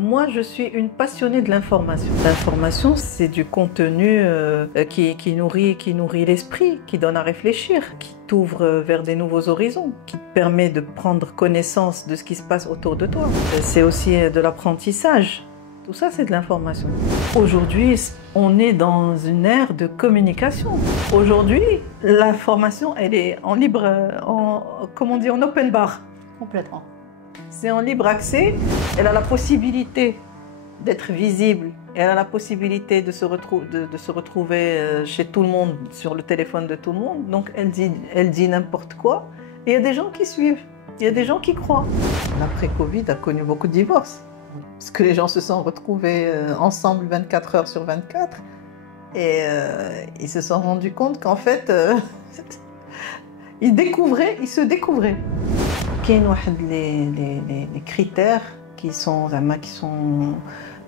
Moi, je suis une passionnée de l'information. L'information, c'est du contenu qui nourrit l'esprit, qui donne à réfléchir, qui t'ouvre vers des nouveaux horizons, qui te permet de prendre connaissance de ce qui se passe autour de toi. C'est aussi de l'apprentissage. Tout ça, c'est de l'information. Aujourd'hui, on est dans une ère de communication. Aujourd'hui, l'information, elle est en libre, comment on dit, en open bar, complètement. C'est en libre accès, elle a la possibilité d'être visible, elle a la possibilité de se retrouver chez tout le monde, sur le téléphone de tout le monde. Donc elle dit n'importe quoi et il y a des gens qui suivent, il y a des gens qui croient. L'après-Covid a connu beaucoup de divorces, parce que les gens se sont retrouvés ensemble 24 heures sur 24 et ils se sont rendus compte qu'en fait, ils se découvraient. كاين واحد les critères qui sont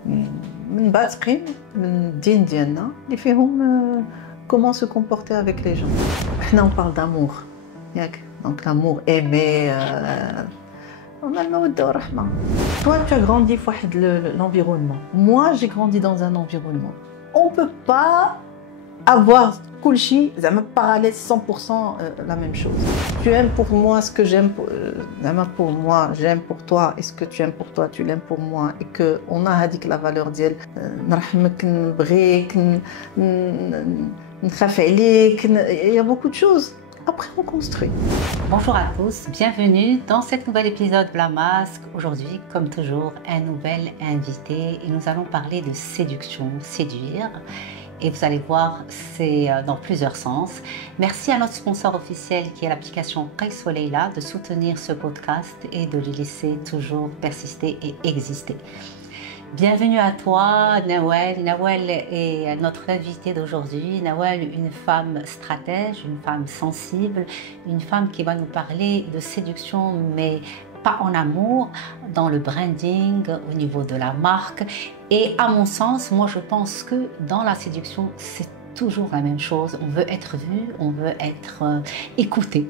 من باسقين من الدين ديالنا اللي فيهم comment se comporter avec les gens. حنا on parle d'amour ياك donc l'amour aimer on a المودة والرحمة. Toi tu as grandi في واحد l'environnement. Moi j'ai grandi dans un environnement. On peut pas avoir كلشي زعما parallèle 100% la même chose. Tu aimes pour moi ce que j'aime pour moi, j'aime pour toi et ce que tu aimes pour toi, tu l'aimes pour moi et que on a هذيك la valeur ديال نرحمك نبغيك نخاف عليك, il y a beaucoup de choses. Après on construit. Bonjour à tous, bienvenue dans cet nouvel épisode Bla Masque. Aujourd'hui, comme toujours, un nouvel invité et nous allons parler de séduction, séduire. Et vous allez voir, c'est dans plusieurs sens. Merci à notre sponsor officiel qui est l'application Qais wa Leila de soutenir ce podcast et de le laisser toujours persister et exister. Bienvenue à toi, Nawel. Nawel est notre invitée d'aujourd'hui. Nawel, une femme stratège, une femme sensible, une femme qui va nous parler de séduction, mais pas en amour, dans le branding, au niveau de la marque. Et à mon sens, moi je pense que dans la séduction, c'est toujours la même chose. On veut être vu, on veut être écouté.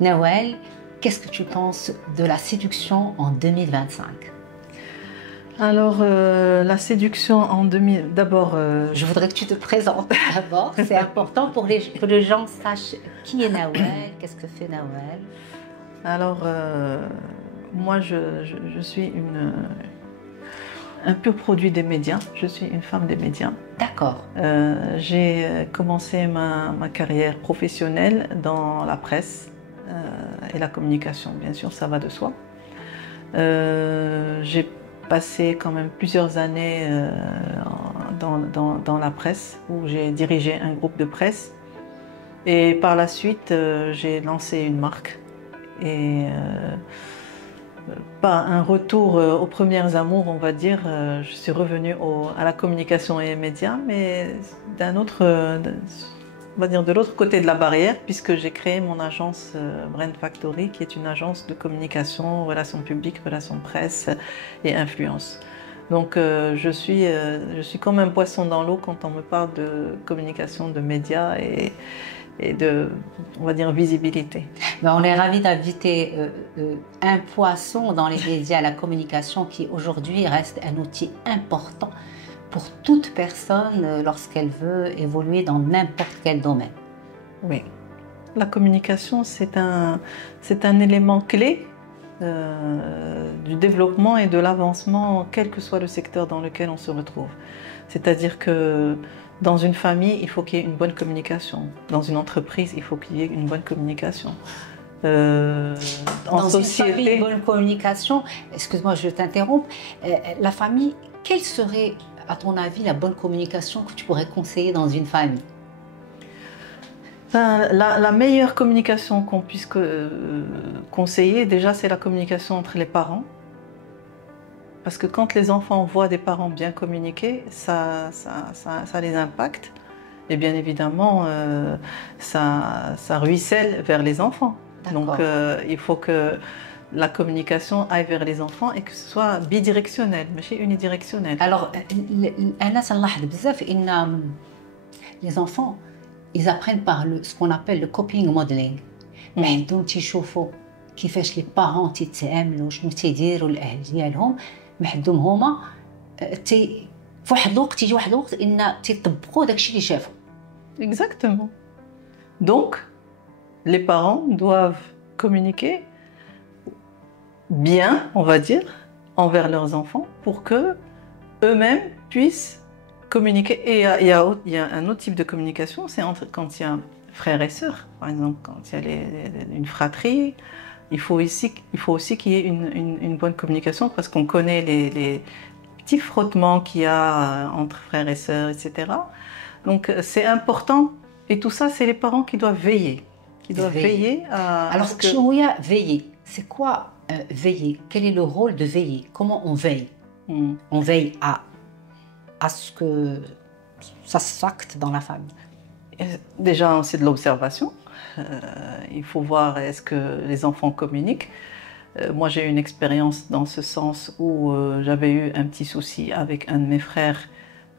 Nawel, qu'est-ce que tu penses de la séduction en 2025? Alors, la séduction en 2000... D'abord... Je voudrais que tu te présentes d'abord. C'est important pour que les gens sachent qui est Nawel, qu'est-ce que fait Nawel. Alors, moi, je suis un pur produit des médias. Je suis une femme des médias. D'accord. J'ai commencé ma carrière professionnelle dans la presse et la communication, bien sûr, ça va de soi. J'ai passé quand même plusieurs années dans la presse, où j'ai dirigé un groupe de presse. Et par la suite, j'ai lancé une marque. Et pas un retour aux premières amours, on va dire. Je suis revenue à la communication et aux médias, mais on va dire de l'autre côté de la barrière, puisque j'ai créé mon agence Brand Factory, qui est une agence de communication, relations publiques, relations presse et influence. Donc je suis comme un poisson dans l'eau quand on me parle de communication, de médias et de, on va dire, visibilité. Ben, on est ravis d'inviter un poisson dans les médias, la communication, qui aujourd'hui reste un outil important pour toute personne lorsqu'elle veut évoluer dans n'importe quel domaine. Oui, la communication, c'est un élément clé du développement et de l'avancement, quel que soit le secteur dans lequel on se retrouve. C'est-à-dire que dans une famille, il faut qu'il y ait une bonne communication. Dans une entreprise, il faut qu'il y ait une bonne communication. Dans société, une famille, une bonne communication. Excuse-moi, je t'interromps. La famille, quelle serait, à ton avis, la bonne communication que tu pourrais conseiller dans une famille? La meilleure communication qu'on puisse conseiller, déjà, c'est la communication entre les parents. Parce que quand les enfants voient des parents bien communiquer, ça les impacte. Et bien évidemment, ça ruisselle vers les enfants. Donc il faut que la communication aille vers les enfants et que ce soit bidirectionnel, mais unidirectionnel. Alors, les enfants, ils apprennent par ce qu'on appelle le copying modeling. كيفاش les parents تيتعاملوا شنو تيديروا الاهل ديالهم محدوم هما فواحد الوقت يجي واحد الوقت ان تيطبقوا داكشي اللي شافوا. Exactement. Donc, les parents doivent communiquer bien, on va dire, envers leurs enfants pour que eux-mêmes puissent communiquer. Et il y a un autre type de communication, c'est quand il y a frères et sœurs. Par exemple, quand il y a une fratrie, il faut aussi qu'il y ait une bonne communication parce qu'on connaît les petits frottements qu'il y a entre frères et sœurs, etc. Donc c'est important. Et tout ça, c'est les parents qui doivent veiller. Alors, veiller, c'est quoi veiller? Quel est le rôle de veiller? Comment on veille? On veille à ce que ça s'acte dans la famille. Déjà, c'est de l'observation. Il faut voir est-ce que les enfants communiquent. Moi, j'ai eu une expérience dans ce sens où j'avais eu un petit souci avec un de mes frères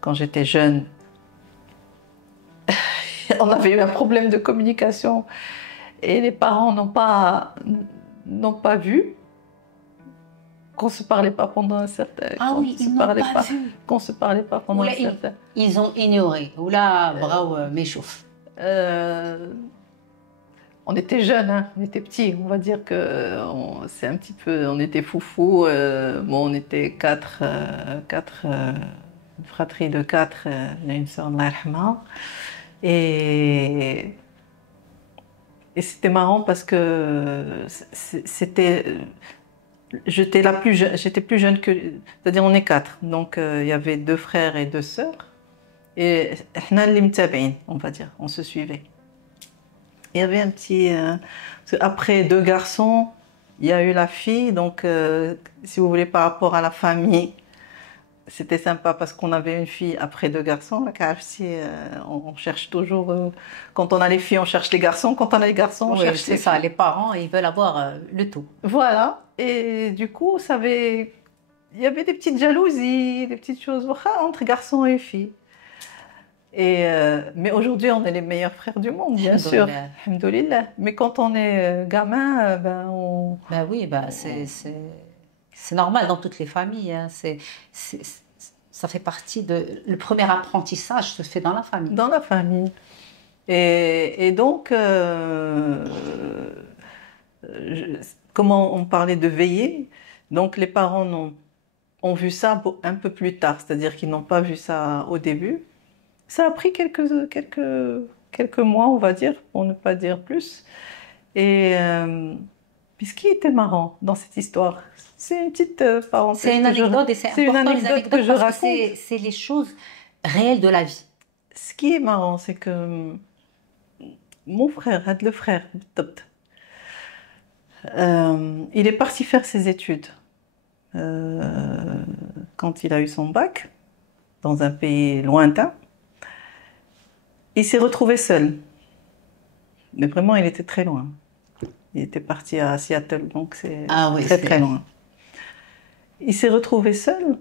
quand j'étais jeune. On avait eu un problème de communication et les parents n'ont pas vu qu'on se parlait pas pendant un certain temps. Ah oui, ils n'ont pas vu. Qu'on se parlait pas pendant un certain temps. Ils ont ignoré. Ou là, bravo, méchouf. On était jeunes, hein, on était petits. On va dire que c'est un petit peu, on était foufou. Bon, on était une fratrie de 4, une sœur de l'Arhma. Et c'était marrant parce que j'étais plus jeune que, c'est-à-dire on est 4, donc il y avait 2 frères et 2 sœurs, et on va dire, on se suivait. Il y avait un petit, après 2 garçons, il y a eu la fille, donc si vous voulez par rapport à la famille, c'était sympa parce qu'on avait une fille après 2 garçons. On cherche toujours, quand on a les filles, on cherche les garçons. Quand on a les garçons, on cherche les filles. Les parents, ils veulent avoir le tout. Voilà. Et du coup, il y avait des petites jalousies, des petites choses entre garçons et filles. Mais aujourd'hui, on est les meilleurs frères du monde, bien sûr. Alhamdoulilah. Mais quand on est gamin, oui, c'est normal dans toutes les familles. Hein. Ça fait partie de... Le premier apprentissage se fait dans la famille. Dans la famille. Et donc, comment on parlait de veiller, donc les parents ont vu ça un peu plus tard, c'est-à-dire qu'ils n'ont pas vu ça au début. Ça a pris quelques mois, on va dire, pour ne pas dire plus. Et puis ce qui était marrant dans cette histoire, c'est une petite parenthèse. C'est une anecdote et c'est important les anecdotes que je parce raconte. Que c'est les choses réelles de la vie. Ce qui est marrant, c'est que mon frère, le frère, il est parti faire ses études quand il a eu son bac dans un pays lointain. Il s'est retrouvé seul. Mais vraiment, il était très loin. Il était parti à Seattle, donc c'est très loin. Il s'est retrouvé seul.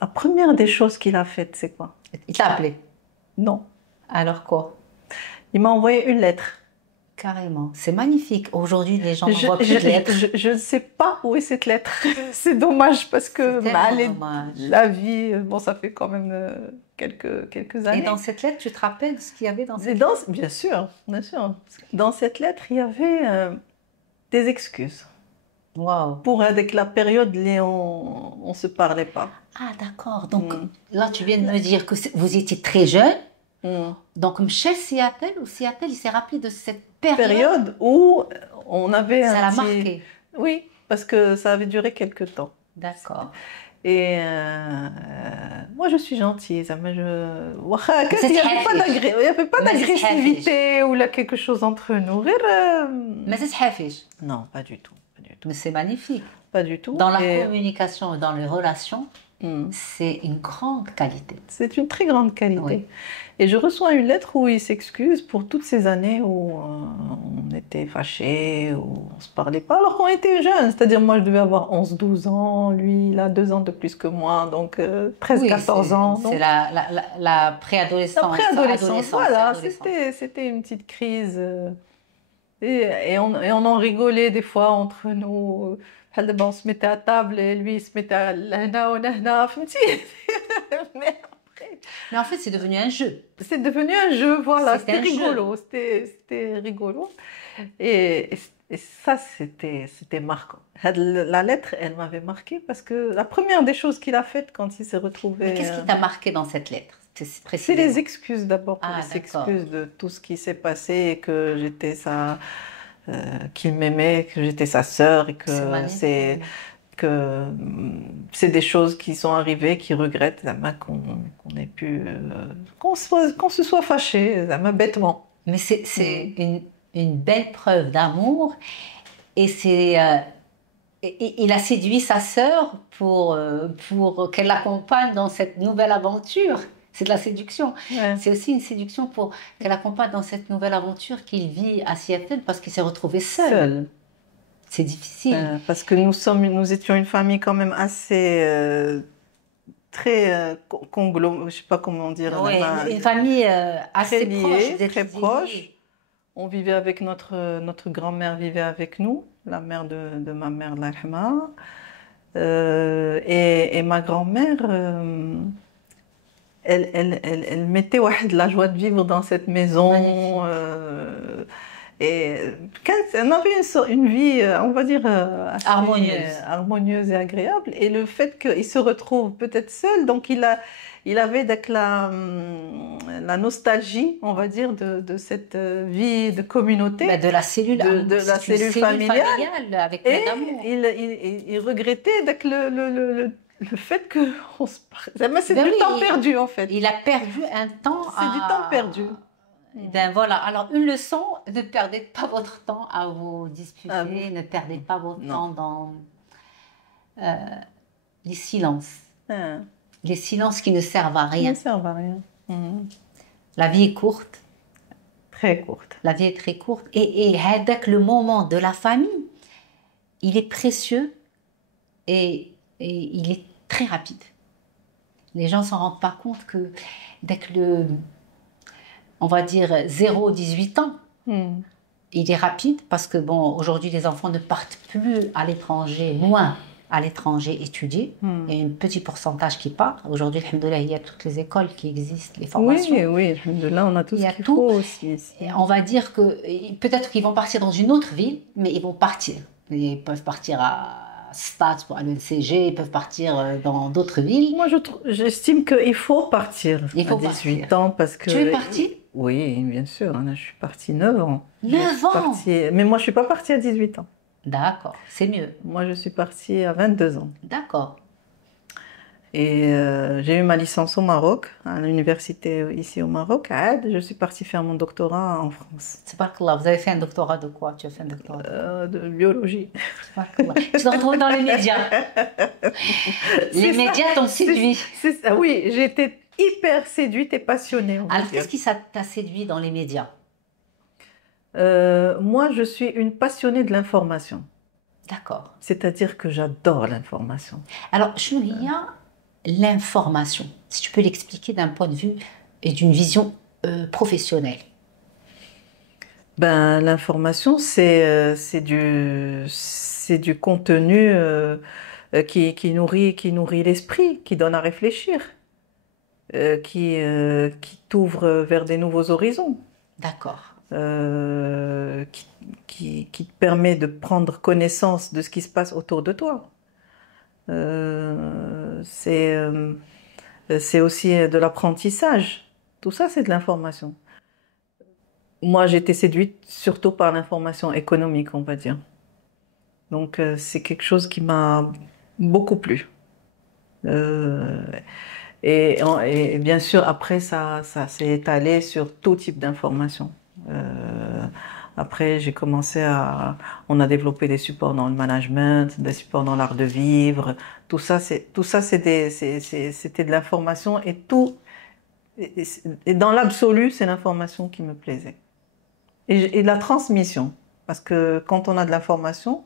La première des choses qu'il a faites, c'est quoi? Il t'a appelé? Non. Alors quoi? Il m'a envoyé une lettre. Carrément. C'est magnifique. Aujourd'hui, les gens n'envoient plus de lettres. Je ne sais pas où est cette lettre. C'est dommage parce que la vie, bon, ça fait quand même quelques années. Et dans cette lettre, tu te rappelles ce qu'il y avait dans cette lettre? Bien sûr, bien sûr. Dans cette lettre, il y avait des excuses. Wow. Pour avec la période où on se parlait pas. Ah d'accord. Donc là, tu viens de me dire que vous étiez très jeune. Donc chez Seattle, il s'est rappelé de cette période où on avait ça l'a marqué. Oui, parce que ça avait duré quelque temps. D'accord. Et moi, je suis gentille. Mais il n'y avait pas d'agressivité ou là quelque chose entre nous. Mais c'est حافج. Non, pas du tout. Mais c'est magnifique. Pas du tout. Dans la communication et dans les relations, c'est une grande qualité. C'est une très grande qualité. Oui. Et je reçois une lettre où il s'excuse pour toutes ces années où on était fâchés, où on ne se parlait pas, alors qu'on était jeunes. C'est-à-dire, moi, je devais avoir 11-12 ans, lui, il a 2 ans de plus que moi, donc 13-14 ans. C'est la préadolescence. La préadolescence, voilà. C'était une petite crise. Et on en rigolait des fois entre nous. On se mettait à table et lui il se mettait à l'hna ou l'hna, فهمتي. Mais après, Mais en fait, c'est devenu un jeu. c'est devenu un jeu, voilà, C'était c'était un jeu. rigolo, c'était rigolo. Et ça, c'était marquant. La lettre, elle m'avait marquée parce que la première des choses qu'il a faites quand il s'est retrouvé... Mais qu'est-ce qui t'a marqué dans cette lettre? C'est Précisément. les excuses d'abord, Ah, les d'accord. excuses de tout ce qui s'est passé et que j'étais qu'il m'aimait, que j'étais sa sœur et C'est magnifique. c'est des choses qui sont arrivées, qu'il regrette, qu'on ait pu, qu'on se soit fâché, bêtement. Mais c'est une belle preuve d'amour. Et c'est, il a séduit sa sœur pour qu'elle l'accompagne dans cette nouvelle aventure. C'est de la séduction. Ouais. C'est aussi une séduction pour qu'elle accompagne dans cette nouvelle aventure qu'il vit à Seattle parce qu'il s'est retrouvé seul. C'est difficile. Parce que nous étions une famille quand même assez très conglomérée, je sais pas comment dire. Ouais, une famille assez liée, proche, très proche. On vivait avec notre grand-mère vivait avec nous, la mère de ma mère, Allah yarhamaha. Et ma grand-mère, elle mettait la joie de vivre dans cette maison. Et on avait une vie, on va dire, assez harmonieuse et agréable. Et le fait qu'il se retrouve peut-être seul, donc il avait la nostalgie, on va dire, de cette vie de communauté. Bah de la cellule, de la cellule familiale avec plein d'amour. Il regrettait le fait qu'on se parle. C'est du temps perdu, en fait. Il a perdu un temps. C'est du temps perdu. Ben voilà, alors une leçon, ne perdez pas votre temps à vous disputer, ne perdez pas votre temps dans les silences. Les silences qui ne servent à rien. Qui ne servent à rien. La vie est courte. Très courte. La vie est très courte. Et avec le moment de la famille, il est précieux et il est très rapide. Les gens ne s'en rendent pas compte que dès que on va dire 0-18 ans, il est rapide parce que bon, aujourd'hui les enfants ne partent plus à l'étranger, moins à l'étranger étudier. Il y a un petit pourcentage qui part. Aujourd'hui, alhamdoulilah, il y a toutes les écoles qui existent, les formations. Oui, alhamdoulilah, on a tout ce qu'il faut aussi. On va dire que peut-être qu'ils vont partir dans une autre ville, mais ils vont partir. Ils peuvent partir à Stade pour aller au CG, ils peuvent partir dans d'autres villes. Moi, j'estime qu'il faut partir à 18 ans parce que... Tu es partie? Oui, bien sûr. Je suis partie 9 ans. 9 ans? Mais moi, je ne suis pas partie à 18 ans. D'accord, c'est mieux. Moi, je suis partie à 22 ans. D'accord. Et j'ai eu ma licence au Maroc, à l'université ici au Maroc. Je suis partie faire mon doctorat en France. Tabarakallah, vous avez fait un doctorat de quoi? Tu as fait un doctorat de biologie. Tu te retrouves dans les médias. Les médias t'ont séduit. Oui, j'ai été hyper séduite et passionnée. Alors, qu'est-ce qui t'a séduit dans les médias? Moi, je suis une passionnée de l'information. D'accord. C'est-à-dire que j'adore l'information. Alors, Chouria, l'information, si tu peux l'expliquer d'un point de vue et d'une vision professionnelle. Ben, l'information, c'est du contenu qui nourrit l'esprit, qui donne à réfléchir, qui t'ouvre vers des nouveaux horizons. D'accord. Qui te permet de prendre connaissance de ce qui se passe autour de toi. C'est aussi de l'apprentissage. Tout ça, c'est de l'information. Moi, j'ai été séduite surtout par l'information économique, on va dire. Donc, c'est quelque chose qui m'a beaucoup plu. Et bien sûr, après, ça s'est étalé sur tout type d'informations. Après, on a développé des supports dans le management, des supports dans l'art de vivre. Tout ça, c'était de l'information et dans l'absolu, c'est l'information qui me plaisait. Et la transmission, parce que quand on a de l'information,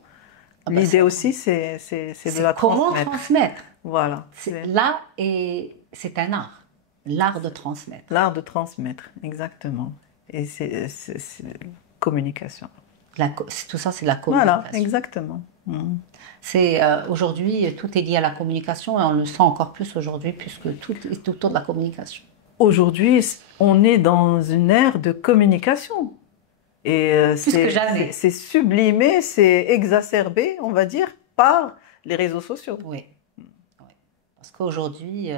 l'idée aussi, c'est de la transmettre. Comment transmettre? Voilà. Là, c'est un art, l'art de transmettre. L'art de transmettre, exactement. Et c'est communication. Tout ça, c'est la communication. Voilà, exactement. Mm. C'est aujourd'hui, tout est lié à la communication et on le sent encore plus aujourd'hui puisque tout est autour de la communication. Aujourd'hui, on est dans une ère de communication. Et Plus que jamais. c'est sublimé, c'est exacerbé, on va dire, par les réseaux sociaux. Oui. Oui. Parce qu'aujourd'hui,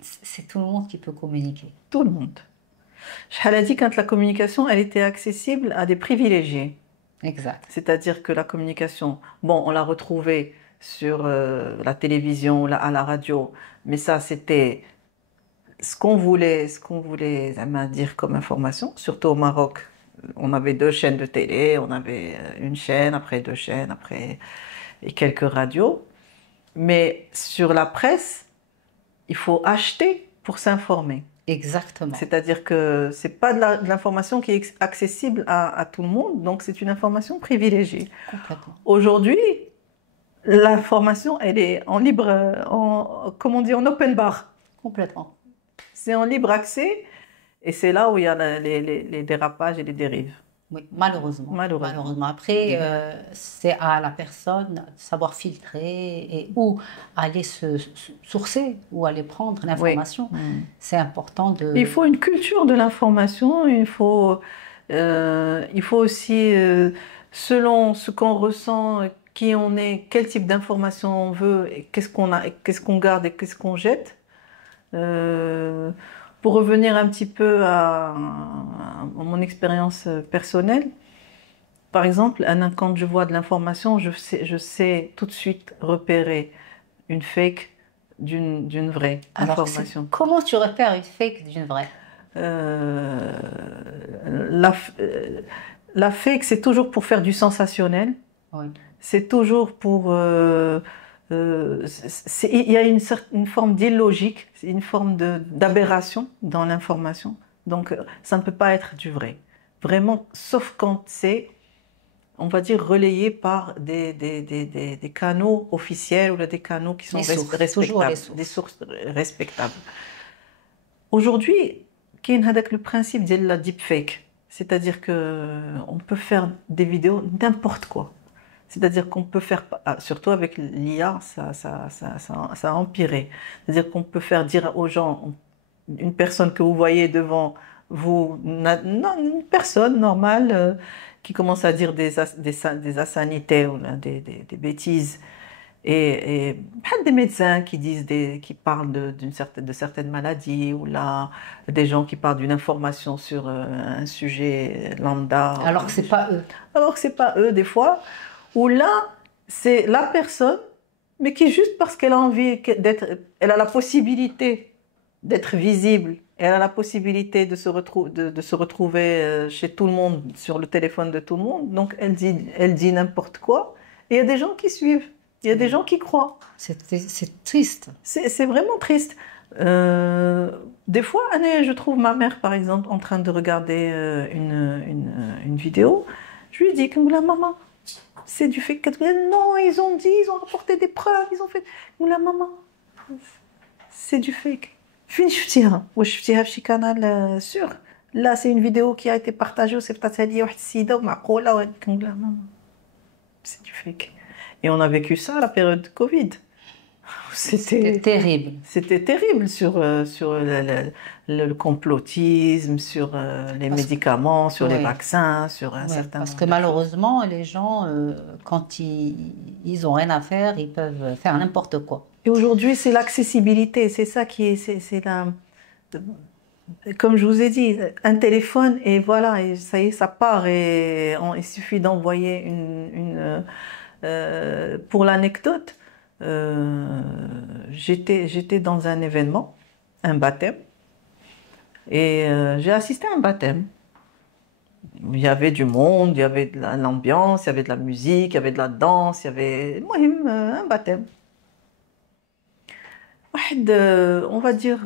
c'est tout le monde qui peut communiquer. Tout le monde. Elle a dit quand la communication, elle était accessible à des privilégiés. Exact. C'est-à-dire que la communication, bon, on l'a retrouvée sur la télévision, à la radio, mais ça, c'était ce qu'on voulait dire comme information, surtout au Maroc. On avait 2 chaînes de télé, on avait une chaîne, après 2 chaînes, après et quelques radios. Mais sur la presse, il faut acheter pour s'informer. Exactement. C'est-à-dire que c'est pas de l'information qui est accessible à tout le monde, donc c'est une information privilégiée. Complètement. Aujourd'hui, l'information, elle est en libre, comment on dit, en open bar. Complètement. C'est en libre accès et c'est là où il y a les dérapages et les dérives. Oui, malheureusement. Malheureusement. Après, c'est à la personne de savoir filtrer et où aller se sourcer, où aller prendre l'information. Oui. C'est important de... Il faut une culture de l'information, il faut aussi, selon ce qu'on ressent, qui on est, quel type d'information on veut, et qu'est-ce qu'on garde et qu'est-ce qu'on jette. Pour revenir un petit peu à mon expérience personnelle, par exemple, quand je vois de l'information, je sais tout de suite repérer une fake d'une vraie information. Comment tu repères une fake d'une vraie? La fake, c'est toujours pour faire du sensationnel. Oui. C'est toujours pour... il y a une forme d'illogique, une forme d'aberration dans l'information. Donc, ça ne peut pas être du vrai. Vraiment, sauf quand c'est, on va dire, relayé par des canaux officiels ou des canaux qui sont respectables. Des sources respectables. Aujourd'hui, il y a le principe de la deepfake. C'est-à-dire qu'on peut faire des vidéos n'importe quoi. C'est-à-dire qu'on peut faire, surtout avec l'IA, ça a empiré. C'est-à-dire qu'on peut faire dire aux gens, une personne que vous voyez devant vous, une personne normale qui commence à dire des insanités ou des bêtises, et des médecins qui parlent de certaines maladies, ou là, des gens qui parlent d'une information sur un sujet lambda. Alors que c'est pas eux. Alors que c'est pas eux, des fois. Où là, c'est la personne, mais qui juste parce qu'elle a envie elle a la possibilité d'être visible, elle a la possibilité de se retrouver chez tout le monde, sur le téléphone de tout le monde, donc elle dit n'importe quoi, et il y a des gens qui suivent, il y a des gens qui croient. C'est triste. C'est vraiment triste. Des fois, je trouve ma mère, par exemple, en train de regarder une vidéo, je lui dis, la maman, c'est du fait que non, ils ont rapporté des preuves, ils ont fait. Ou la maman, c'est du fake. Fin شفتيها واش شفتيها في شي canal sûr. Là, c'est une vidéo qui a été partagée وصيفطتها لي واحد السيده ومعقوله وهذيك نقول لها maman, c'est du fake. Et on a vécu ça à la période de Covid. C'était terrible. C'était terrible sur le complotisme, sur les médicaments, sur les vaccins, sur un certain... Parce que malheureusement, les gens, quand ils ont rien à faire, ils peuvent faire n'importe quoi. Et aujourd'hui, c'est l'accessibilité, c'est ça qui est... Comme je vous ai dit, un téléphone et voilà, et ça y est, ça part, et il suffit d'envoyer pour l'anecdote, j'étais dans un événement, un baptême, et j'ai assisté à un baptême. Il y avait du monde, il y avait de l'ambiance, il y avait de la musique, il y avait de la danse, il y avait un baptême. On va dire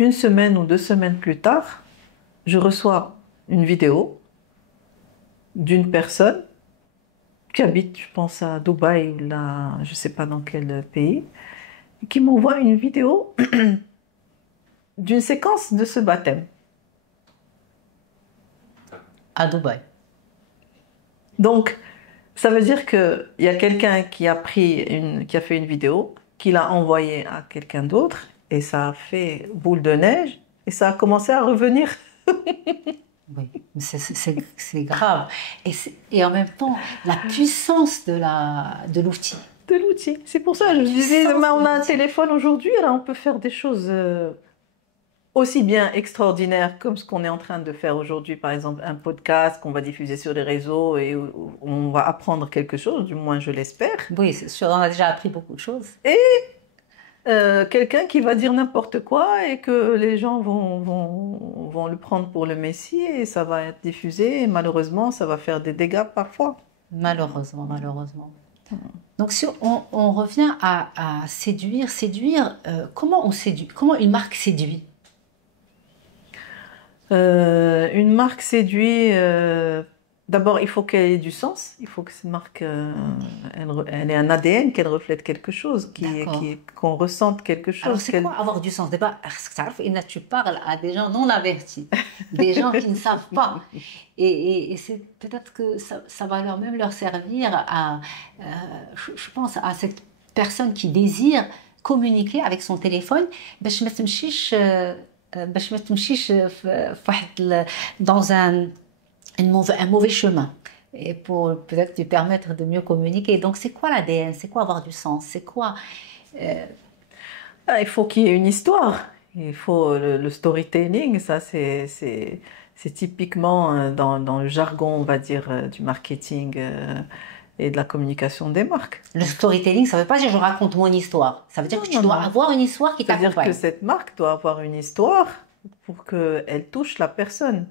1 semaine ou 2 semaines plus tard, je reçois une vidéo d'une personne qui habite, je pense, à Dubaï, ou là, je ne sais pas dans quel pays, qui m'envoie une vidéo d'une séquence de ce baptême. À Dubaï. Donc, ça veut dire qu'il y a quelqu'un qui a qui a fait une vidéo, qui l'a envoyée à quelqu'un d'autre, et ça a fait boule de neige, et ça a commencé à revenir. Oui, mais c'est grave. Et en même temps, la puissance de l'outil. De l'outil. C'est pour ça que je disais, on a un téléphone aujourd'hui, là, on peut faire des choses aussi bien extraordinaires comme ce qu'on est en train de faire aujourd'hui, par exemple un podcast qu'on va diffuser sur les réseaux et où on va apprendre quelque chose, du moins je l'espère. Oui, c'est sûr, on a déjà appris beaucoup de choses. Et quelqu'un qui va dire n'importe quoi et que les gens vont le prendre pour le Messie et ça va être diffusé et malheureusement ça va faire des dégâts parfois. Malheureusement, malheureusement. Donc si on revient à séduire, comment on séduit, comment une marque séduit? Une marque séduit, d'abord il faut qu'elle ait du sens, il faut que cette marque elle ait un ADN, qu'elle reflète quelque chose, qu'on ressente quelque chose. Alors c'est quoi avoir du sens? D'abord, tu parles à des gens non avertis, des gens qui ne savent pas. Et c'est peut-être que ça va même leur servir à, je pense, à cette personne qui désire communiquer avec son téléphone. باش ما تمشيش dans un mauvais chemin. Et pour peut-être lui permettre de mieux communiquer. Donc c'est quoi l'ADN? C'est quoi avoir du sens? C'est quoi il faut qu'il y ait une histoire. Il faut le storytelling, ça c'est typiquement dans le jargon, on va dire, du marketing et de la communication des marques. Le storytelling, ça ne veut pas dire je raconte mon histoire. Ça veut dire que tu dois avoir une histoire qui t'accompagne. C'est-à-dire que cette marque doit avoir une histoire pour qu'elle touche la personne,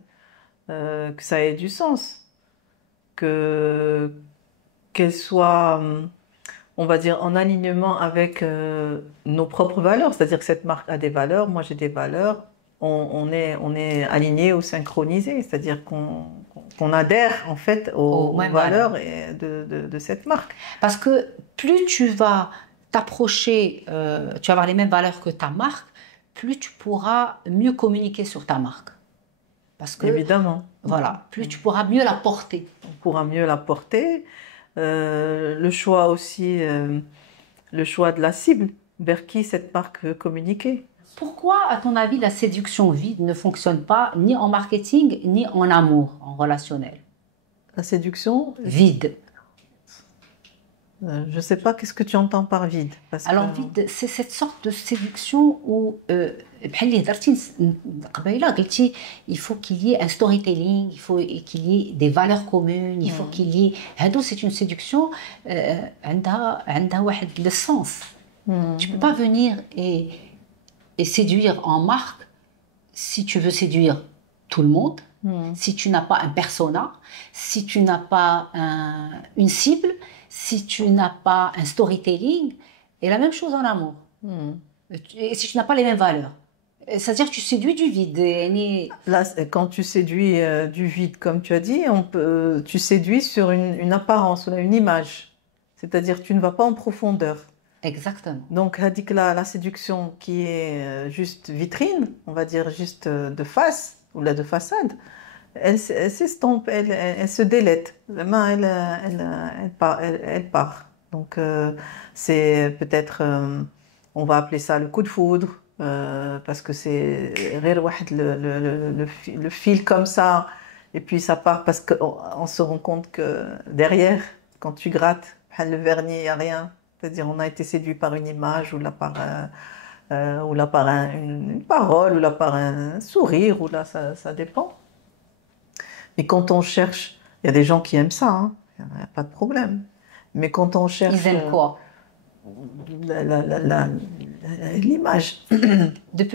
que ça ait du sens, qu'elle soit, on va dire, en alignement avec nos propres valeurs. C'est-à-dire que cette marque a des valeurs, moi j'ai des valeurs. On est aligné ou synchronisé, c'est-à-dire qu'on adhère en fait aux valeurs de cette marque. Parce que plus tu vas t'approcher, tu vas avoir les mêmes valeurs que ta marque, plus tu pourras mieux communiquer sur ta marque. Parce que, évidemment. Voilà, plus tu pourras mieux la porter. On pourra mieux la porter. Le choix aussi, le choix de la cible, vers qui cette marque veut communiquer. Pourquoi, à ton avis, la séduction vide ne fonctionne pas ni en marketing, ni en amour, en relationnel? La séduction vide. Je ne sais pas, qu'est-ce que tu entends par vide? Alors, vide, c'est cette sorte de séduction où, il faut qu'il y ait un storytelling, il faut qu'il y ait des valeurs communes, il faut qu'il y ait... C'est une séduction, le sens. Tu ne peux pas venir et séduire en marque si tu veux séduire tout le monde, si tu n'as pas un persona, si tu n'as pas une cible, si tu n'as pas un storytelling, et la même chose en amour. Et si tu n'as pas les mêmes valeurs. C'est-à-dire que tu séduis du vide. Là, quand tu séduis du vide, comme tu as dit, tu séduis sur une apparence, une image. C'est-à-dire que tu ne vas pas en profondeur. Exactement. Donc, la séduction qui est juste vitrine, on va dire juste de face, ou là de façade, elle s'estompe, elle se délète. Elle part. Donc, c'est peut-être, on va appeler ça le coup de foudre, parce que c'est le fil comme ça, et puis ça part parce qu'on se rend compte que derrière, quand tu grattes, le vernis, il n'y a rien. C'est-à-dire on a été séduit par une image, ou là par une parole, ou là par un sourire, ou là ça dépend. Mais quand on cherche, il y a des gens qui aiment ça, hein, il n'y a pas de problème. Mais quand on cherche... Ils aiment quoi? L'image.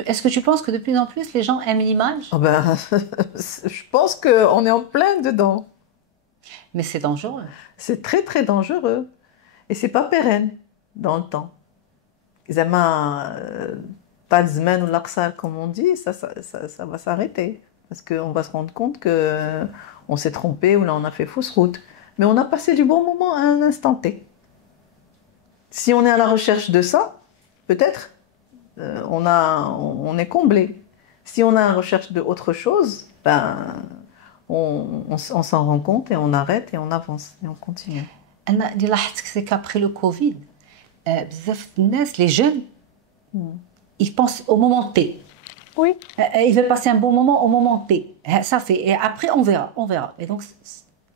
Est-ce que tu penses que de plus en plus les gens aiment l'image? Je pense qu'on est en plein dedans. Mais c'est dangereux. C'est très très dangereux. Et c'est pas pérenne dans le temps. Tadzman ou l'Aqsar, comme on dit, ça va s'arrêter. Parce qu'on va se rendre compte qu'on s'est trompé ou là on a fait fausse route. Mais on a passé du bon moment à un instant T. Si on est à la recherche de ça, peut-être on est comblé. Si on est à la recherche d'autre chose, on on s'en rend compte et on arrête et on avance et on continue. أنا اللي لاحظت c'est qu'après le Covid بزاف الناس les jeunes ils pensent au moment T. Oui. Ils veulent passer un bon moment au moment T. Ça fait. Et après, on verra, on verra. Et donc,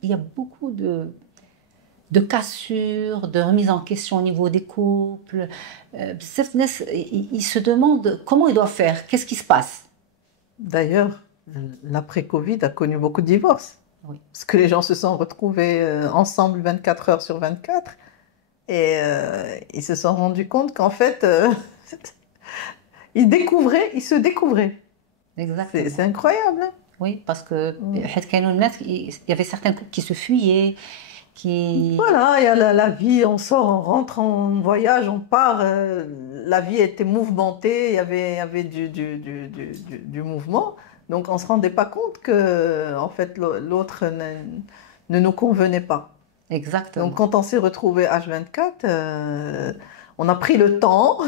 il y a beaucoup de cassures, de remise en question au niveau des couples. Ils se demandent comment ils doivent faire, qu'est-ce qui se passe. D'ailleurs, l'après-Covid a connu beaucoup de divorces. Oui. Parce que les gens se sont retrouvés ensemble 24 heures sur 24 et ils se sont rendus compte qu'en fait, ils se découvraient. Exactement. C'est incroyable. Hein? Oui, parce que il y avait certains couples qui se fuyaient, qui... Voilà, il y a la vie, on sort, on rentre, on voyage, on part. La vie était mouvementée, il y avait du mouvement. Donc on ne se rendait pas compte que en fait, l'autre ne nous convenait pas. Exactement. Donc quand on s'est retrouvés H24, on a pris le temps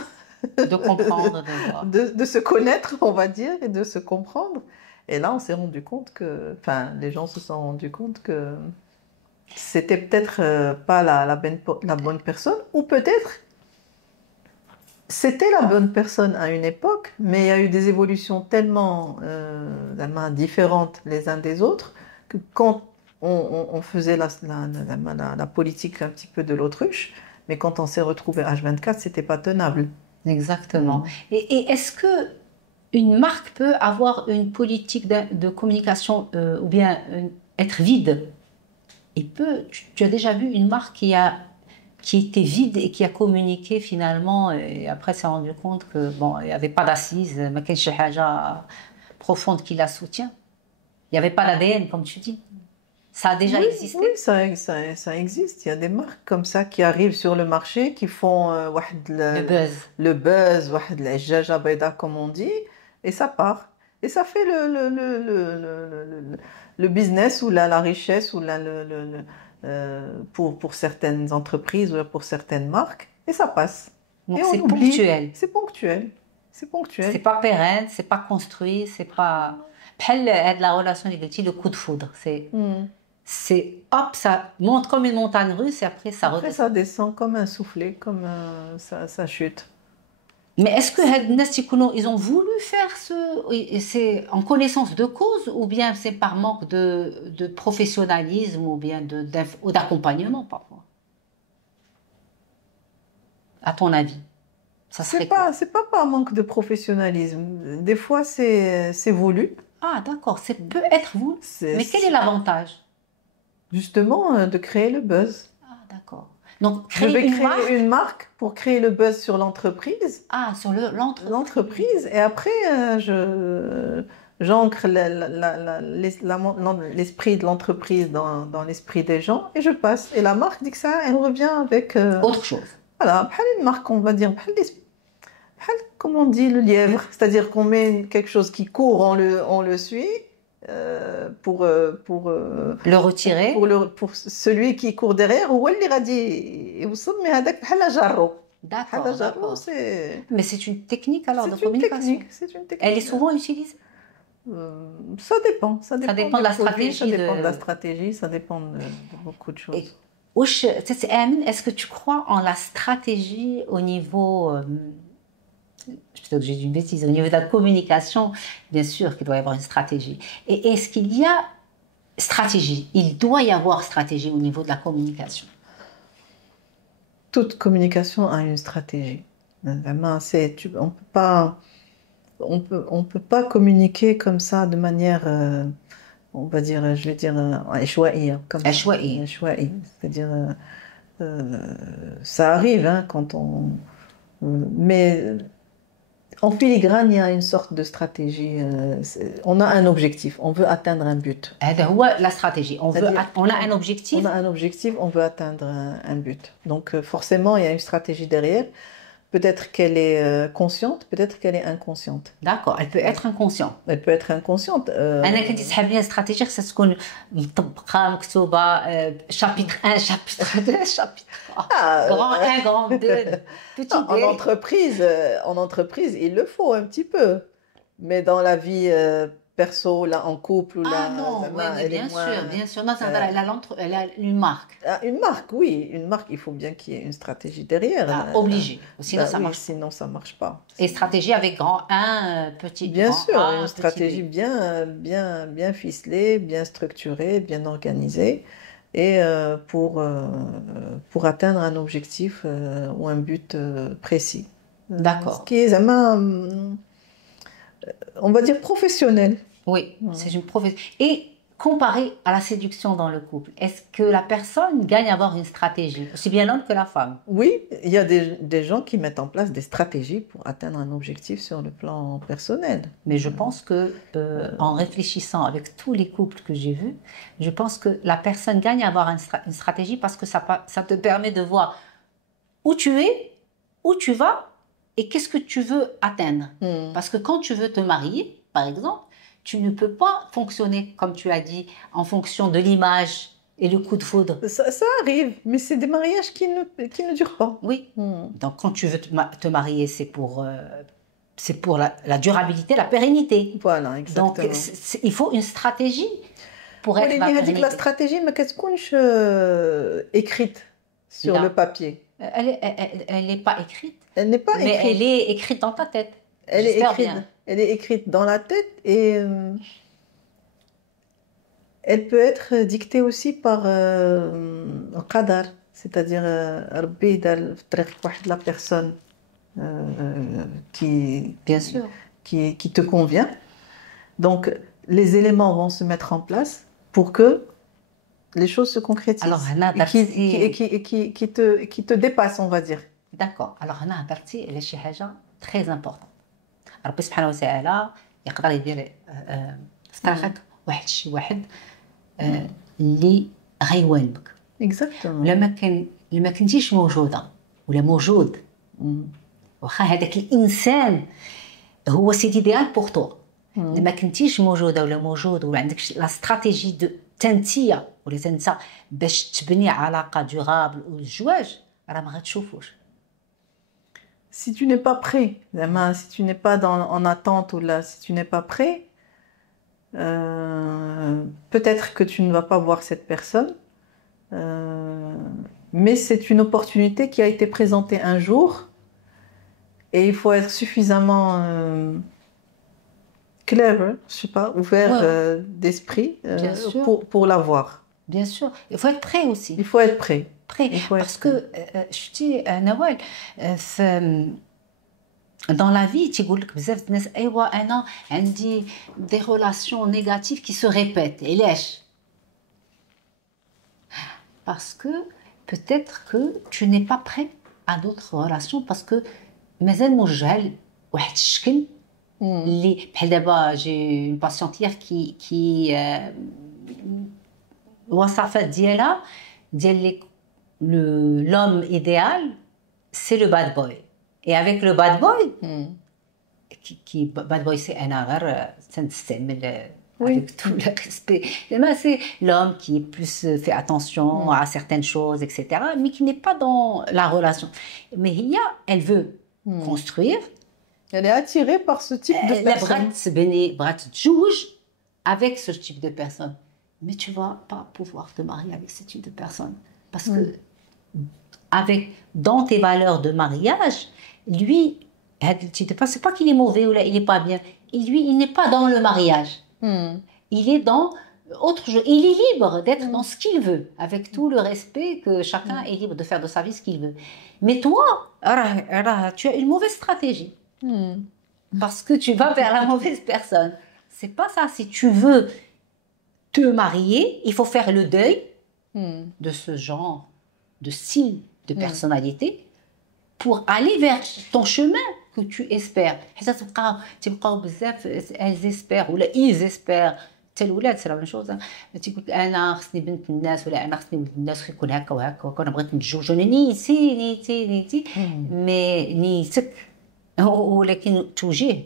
de comprendre, de se connaître, on va dire, et de se comprendre. Et là, on s'est rendu compte que, enfin, les gens se sont rendus compte que c'était peut-être pas la bonne personne, ou peut-être c'était la bonne personne à une époque, mais il y a eu des évolutions tellement différentes les uns des autres que quand on faisait la politique un petit peu de l'autruche, mais quand on s'est retrouvé H24, c'était pas tenable. Exactement. Et est-ce que une marque peut avoir une politique de communication ou bien être vide? Tu as déjà vu une marque qui était vide et qui a communiqué finalement et après s'est rendu compte que bon, il n'y avait pas d'assise, mais qu'il y a quelque chose profonde qui la soutient. Il n'y avait pas l'ADN comme tu dis. Ça a déjà existé. Oui, ça existe. Il y a des marques comme ça qui arrivent sur le marché, qui font le buzz, comme on dit, et ça part. Et ça fait le business ou la richesse ou pour certaines entreprises ou pour certaines marques, et ça passe. Donc c'est ponctuel. C'est ponctuel. C'est ponctuel. C'est pas pérenne, c'est pas construit, c'est pas... La relation, le coup de foudre, c'est hop, ça monte comme une montagne russe et après ça redescend. Après ça descend comme un soufflet, comme ça chute. Mais est-ce que ils ont voulu faire c'est en connaissance de cause ou bien c'est par manque de professionnalisme ou bien d'accompagnement parfois? À ton avis, ça serait quoi? C'est pas par manque de professionnalisme. Des fois, c'est voulu. Ah d'accord, c'est peut être voulu. Mais quel est l'avantage? Justement, de créer le buzz. Ah d'accord. Donc, je vais créer une marque pour créer le buzz sur l'entreprise. Ah, sur l'entreprise. Et après, j'ancre l'esprit de l'entreprise dans l'esprit des gens et je passe. Et la marque dit que ça, elle revient avec... autre chose. Voilà, une marque, on va dire, comme on dit, le lièvre. C'est-à-dire qu'on met quelque chose qui court, on le suit. Pour le retirer pour celui qui court derrière هو اللي غادي يوصل mais هذاك بحال جارو. D'accord. Mais c'est une technique alors de communication. C'est une technique. Elle est souvent utilisée. Ça dépend. Ça dépend de la stratégie. Ça dépend de la stratégie. Ça dépend de beaucoup de choses. Est-ce que tu crois en la stratégie au niveau plutôt que j'ai dit une bêtise, au niveau de la communication, bien sûr qu'il doit y avoir une stratégie. Et est-ce qu'il y a stratégie? Il doit y avoir stratégie au niveau de la communication. Toute communication a une stratégie. On peut pas communiquer comme ça de manière, on va dire, je vais dire, عشوائية. C'est-à-dire, ça arrive hein, quand on... Mais en filigrane, il y a une sorte de stratégie. On a un objectif, on veut atteindre un but. La stratégie, on a un objectif. On a un objectif, on veut atteindre un but. Donc forcément, il y a une stratégie derrière. Peut-être qu'elle est consciente, peut-être qu'elle est inconsciente. D'accord, elle peut être inconsciente. Elle peut être inconsciente. أنا كنت تحب لي استراتيجية خصها تكون مطبقة مكتوبة chapitre 1, chapitre 2, chapitre 3. Grand 1, grand 2, petit D. En entreprise, il le faut un petit peu. Mais dans la vie perso, là, en couple, ou Ah là, non, zama, oui, elle est bien moins... sûr, bien sûr. Non, elle a une marque. Ah, une marque, oui, une marque, il faut bien qu'il y ait une stratégie derrière. Ah, obligée. Sinon, Bah ça oui, marche pas. sinon ça marche pas. Et stratégie avec grand 1, petit Bien grand sûr, une A, petit stratégie B. bien ficelée, bien structurée, bien organisée, et pour atteindre un objectif ou un but précis. Ce D'accord. qui est, on va dire, professionnel. Oui, Ouais. c'est une profession. Et comparé à la séduction dans le couple, est-ce que la personne gagne à avoir une stratégie, aussi bien l'homme que la femme? Oui, il y a des gens qui mettent en place des stratégies pour atteindre un objectif sur le plan personnel. Mais je pense que, en réfléchissant avec tous les couples que j'ai vus, je pense que la personne gagne à avoir une stratégie parce que ça te permet de voir où tu es, où tu vas et qu'est-ce que tu veux atteindre. Parce que quand tu veux te marier, par exemple, tu ne peux pas fonctionner, comme tu as dit, en fonction de l'image et le coup de foudre. Ça arrive, mais c'est des mariages qui ne durent pas. Oui. Donc, quand tu veux te marier, c'est pour la durabilité, la pérennité. Voilà, exactement. Donc, il faut une stratégie pour être Oui, la mais pérennité. la stratégie, mais qu'est-ce qu'on écrite sur Là. le papier? Elle n'est pas écrite. Elle n'est pas mais écrite. elle est écrite dans ta tête. Elle est J'espère écrite. bien. Elle est écrite dans la tête et elle peut être dictée aussi par le qadar, c'est-à-dire Rabbi dal في طريق واحد la personne Bien sûr. qui te convient. Donc les éléments vont se mettre en place pour que les choses se concrétisent. Alors, qui te dépassent, on va dire. D'accord. Alors, هنا هضرتي على شي حاجة très importante. ربي سبحانه وتعالى يقدر يدير استراحك شي واحد اللي غيوالبك. Exactement. لما كنتيش موجودة ولا موجود واخا هذاك الإنسان هو سي ديال بور توا. لما كنتيش موجودة ولا موجود ولا عندكش لا استراتيجي دو تنتيا ولا انت باش تبني علاقة دورابل والزواج راه ما غتشوفوش. Si tu n'es pas prêt, si tu n'es pas en attente ou là, si tu n'es pas prêt, peut-être que tu ne vas pas voir cette personne, mais c'est une opportunité qui a été présentée un jour et il faut être suffisamment clever, je sais pas, ouvert d'esprit pour la voir. Bien sûr, il faut être prêt aussi. Il faut être prêt. Parce que شفتي نوال dans la vie تيقول لك بزاف الناس ايوا انا عندي des relations négatives qui se répètent. علاش؟ Parce que peut-être que tu n'es pas prêt à d'autres relations parce que مازال موجهه لواحد الشكل اللي بحال دابا جي une patiente hier qui الوصفات ديالها ديال لك l'homme idéal, c'est le bad boy. Et avec le bad boy, bad boy c'est un erreur, avec tout le respect. C'est l'homme qui est plus fait attention à certaines choses, etc. Mais qui n'est pas dans la relation. Mais elle veut construire. Elle est attirée par ce type de personne. avec ce type de personne. Mais tu ne vas pas pouvoir te marier avec ce type de personne. Parce que dans tes valeurs de mariage, lui, c'est pas qu'il est mauvais ou là, il n'est pas bien. Il n'est pas dans le mariage. Il est dans autre chose. Il est libre d'être dans ce qu'il veut, avec tout le respect que chacun est libre de faire de sa vie ce qu'il veut. Mais toi, tu as une mauvaise stratégie. Parce que tu vas vers la mauvaise personne. C'est pas ça. Si tu veux te marier, il faut faire le deuil de ce genre de style de personnalité pour aller vers ton chemin que tu espères. Elles espèrent ou ils espèrent حتى الولاد صرا لا شوز تيقول انا خصني بنت الناس ولا انا خصني ولد الناس يكون هكا وهكا وانا بغيت نتزوج انا نيتي مي نيتك ولكن توجيه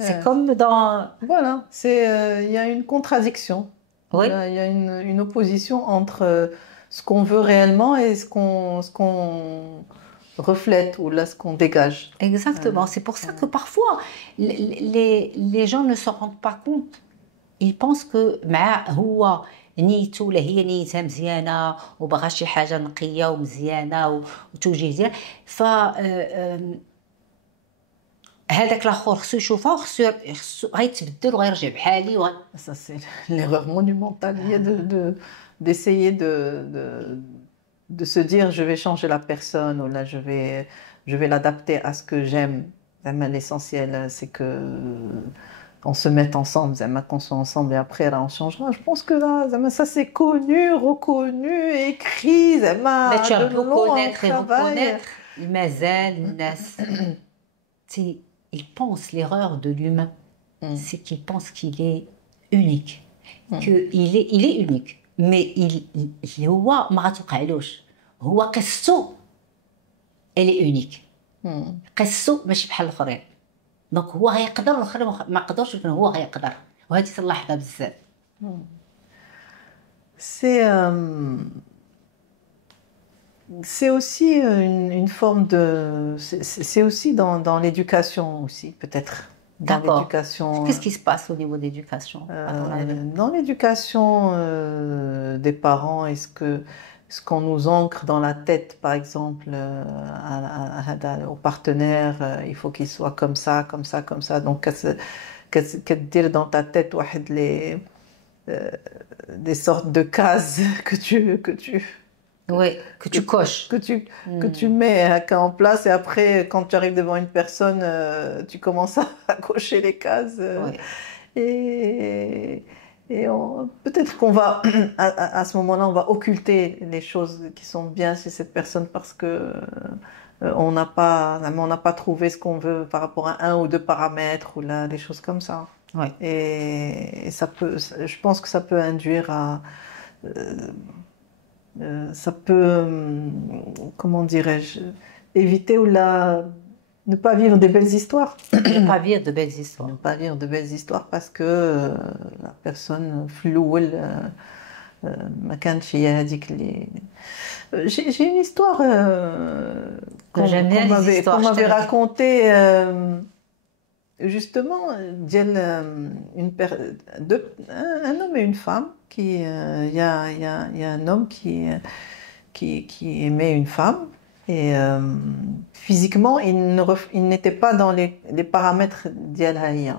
c'est comme dans voilà c'est il y a une contradiction. Oui. Il y a une opposition entre ce qu'on veut réellement et ce qu'on reflète ou là ce qu'on dégage. Exactement. C'est pour ça que parfois les gens ne se rendent pas compte يبونس كو مع هو نيته ولا هي نيتها مزيانه وبغى شي حاجه نقيه ومزيانه وتوجيه مزيان ف هذاك الاخر خصو يشوفها وخصو غيتبدل وغيرجع بحالي Ça, c'est l'erreur monumentale. Il y a d'essayer de se dire je vais changer la personne ou là je vais l'adapter à ce que j'aime. Vraiment, l'essentiel, c'est que on se mette ensemble, qu'on soit ensemble et après là on changera. Je pense que là, ça c'est connu, reconnu, écrit. Mais tu as beau connaître et reconnaître, مازال الناس il pense l'erreur de l'humain, c'est qu'il pense qu'il est unique, qu'il est unique, mais هو ما غتوقعلوش هو قصته elle est unique. قصته ماشي بحال الاخرين دونك هو غيقدر والاخرين ما قدرش ولكن هو غيقدر وهذه تلاحظها بزاف. C'est aussi une forme de... C'est aussi dans l'éducation aussi, peut-être. Dans l'éducation... Qu'est-ce qui se passe au niveau de l'éducation dans l'éducation des parents, est-ce qu'on nous ancre dans la tête, par exemple, au partenaire, il faut qu'il soit comme ça, comme ça, comme ça. Donc, qu'est-ce que dire dans ta tête des sortes de cases oui, que tu coches. Que tu mets en place et après, quand tu arrives devant une personne, tu commences à cocher les cases. Oui. Et peut-être qu'on va, à ce moment-là, on va occulter les choses qui sont bien chez cette personne parce que on n'a pas trouvé ce qu'on veut par rapport à un ou deux paramètres ou là, des choses comme ça. Oui. Et je pense que ça peut induire à... ça peut, comment dirais-je, éviter ne pas vivre des belles histoires. Ne pas vivre de belles histoires. Ne pas vivre de belles histoires parce que la personne floue. J'ai une histoire qu'on m'avait racontée justement un homme et une femme. Il y a un homme qui aimait une femme et physiquement il n'était pas dans les paramètres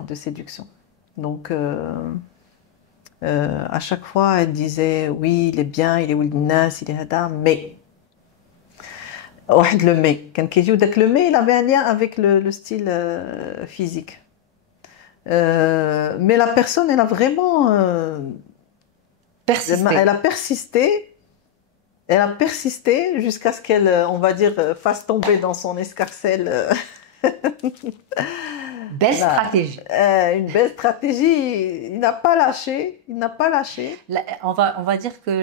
de séduction. Donc à chaque fois elle disait oui il est bien, il est Wilnas, il est Hada, mais le mais quand le mais il avait un lien avec le style physique. Mais la personne elle a vraiment elle a persisté jusqu'à ce qu'elle, on va dire, fasse tomber dans son escarcelle. Belle stratégie. Une belle stratégie. Il n'a pas lâché. Là, on va dire que